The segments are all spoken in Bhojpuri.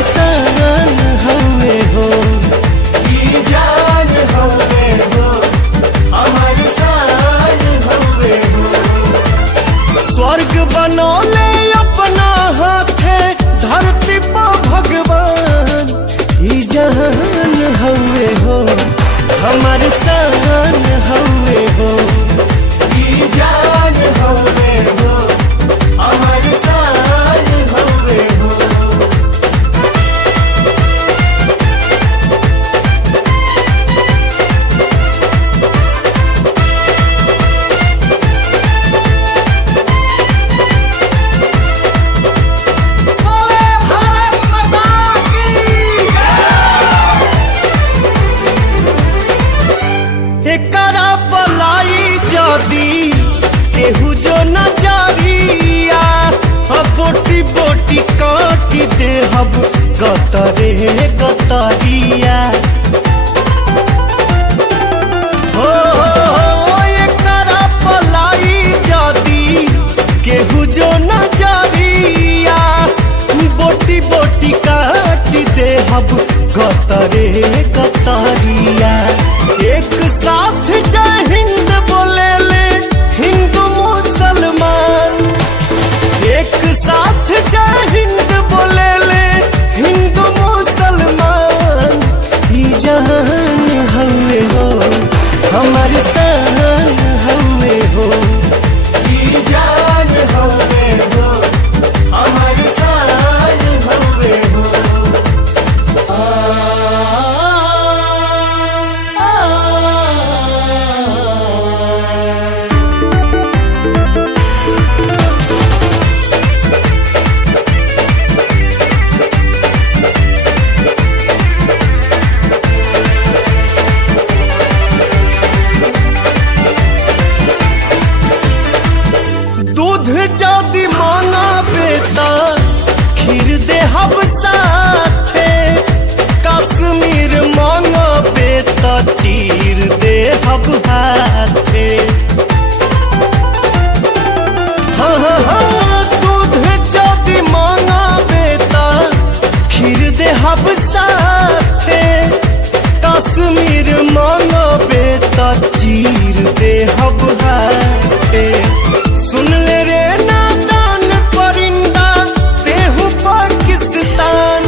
हमार सान हवे हो, ई जान हवे हो, हमार सान हवे हो। स्वर्ग बनौले अपना हाथे धरती पर भगवान, ई जान हवे हो, हमार सान हवे हो, ई जान हवे हो, हमार सान हवे हो। एकरा पलाई जदी केहू जो नजरिया, बोटी बोटी काटी दे हब गतरे गतरिया। हो एकरा पलाई जदी केहू जो नजरिया, बोटी बोटी काटी दे हब गतरे गतरिया। एक साथ जय हिंद बोले ले हिंदू मुसलमान, एक साथ जय हिंद बोले ले हिंदू मुसलमान, ई जान हवे हो, हमार सान हवे हो, ई जान हवे हो, हमार सान हवे हो। दूध जदी मांगा बेटा खीर दे हब साथे, कश्मीर मांगा बेटा चीर दे हब हाथे। हाँ हाँ हाँ, दूध जदी मांगा बेटा खीर दे हब साथे, कश्मीर मांगा बेटा चीर दे हब हाथे। सुन ले रे नादान परिंदा तेहू पाकिस्तान,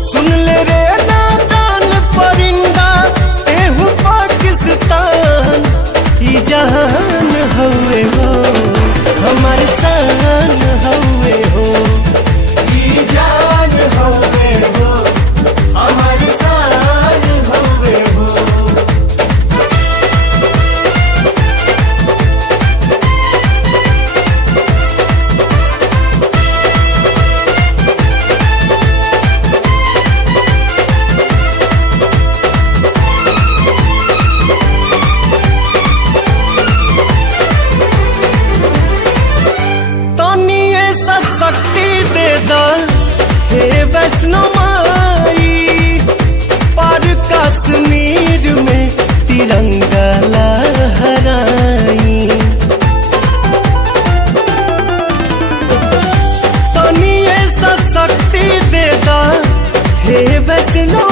सुन ले रे नादान परिंदा तेहू पाकिस्तान, ई जान हवे हो, हमार सान हवे हो, ई जान हवे हो, हमार सान हवे हो। तनिए सा शक्ति दे द हे वैष्णो माई, पर कश्मीर में तिरंगा लहराई। तनिए सा शक्ति दे द हे वैष्णो